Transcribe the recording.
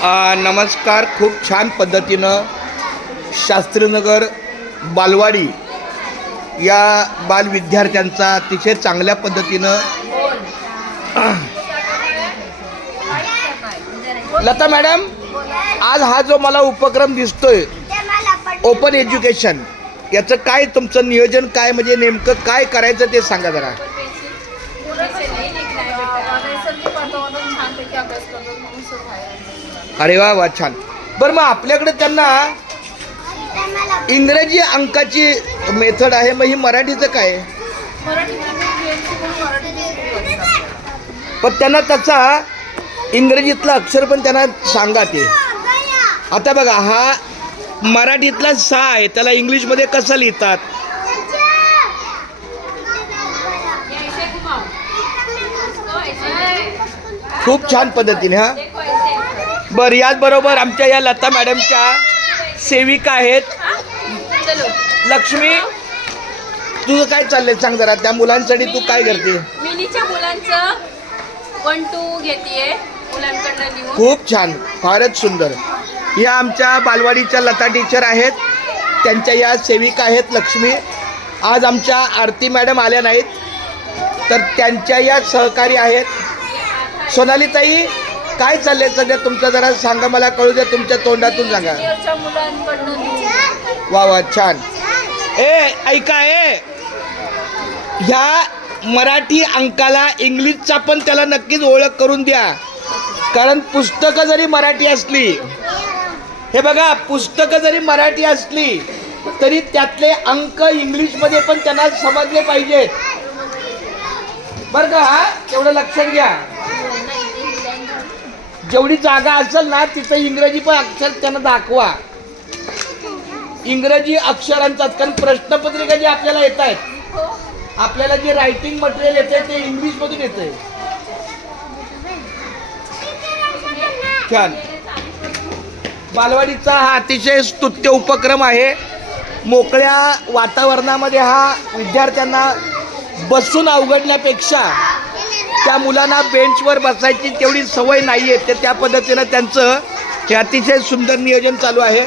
नमस्कार. खूप छान पद्धतीनं शास्त्रीनगर बालवाडी या बालविद्यार्थ्यांचा अतिशय चांगल्या पद्धतीनं लता मॅडम, आज हा जो मला उपक्रम दिसतोय ओपन एज्युकेशन, याचं काय तुमचं नियोजन काय, म्हणजे नेमकं काय करायचं ते सांगा जरा. अरे वा वा, छान. बरं, मग आपल्याकडे त्यांना इंग्रजी अंकाची मेथड आहे, मग ही मराठीचं काय? पण त्यांना त्याचा इंग्रजीतला अक्षर पण त्यांना सांगा ते. आता बघा, हा मराठीतला सा आहे, त्याला इंग्लिशमध्ये कसं लिहितात? खूप छान पद्धतीने. हा बरं, याचबरोबर आमच्या या लता मॅडमच्या सेविका आहेत. लक्ष्मी, तुझं काय चाललंय सांग जरा, त्या मुलांसाठी तू काय करते? मिनीच्या मुलांचं 1-2 घेतेय मुलांकडनं लिहून. खूप छान, फारच सुंदर. या आमच्या बालवाडीच्या लता टीचर आहेत, त्यांच्या या सेविका आहेत लक्ष्मी. आज आमच्या आरती मॅडम आल्या नाहीत, तर त्यांच्या या सहकारी आहेत. सोनाली ताई, काय चाललंय सध्या तुमचं, जरा सांगा, मला कळू द्या, तुमच्या तोंडातून सांगा. वा वा, छान. ऐका, ह्या मराठी अंकाला इंग्लिशचा पण त्याला नक्कीच ओळख करून द्या, कारण पुस्तकं जरी मराठी असली, हे बघा, पुस्तकं जरी मराठी असली तरी त्यातले अंक इंग्लिशमध्ये पण त्यांना समजले पाहिजेत, बरं का? हा, तेवढं लक्षात घ्या. जेवढी जागा असेल ना, तिथं इंग्रजी पण अक्षर त्यांना दाखवा, इंग्रजी अक्षरांचा. कारण प्रश्नपत्रिका जी आपल्याला येत आहेत, आपल्याला जे रायटिंग मटेरियल येते ते इंग्लिशमधून येते. छान. बालवाडीचा हा अतिशय स्तुत्य उपक्रम आहे. मोकळ्या वातावरणामध्ये हा विद्यार्थ्यांना बसून अवघडण्यापेक्षा, त्या मुलांना बेंचवर बसायची तेवढी सवय नाही आहे, ते त्या पद्धतीनं त्यांचं हे अतिशय सुंदर नियोजन चालू आहे.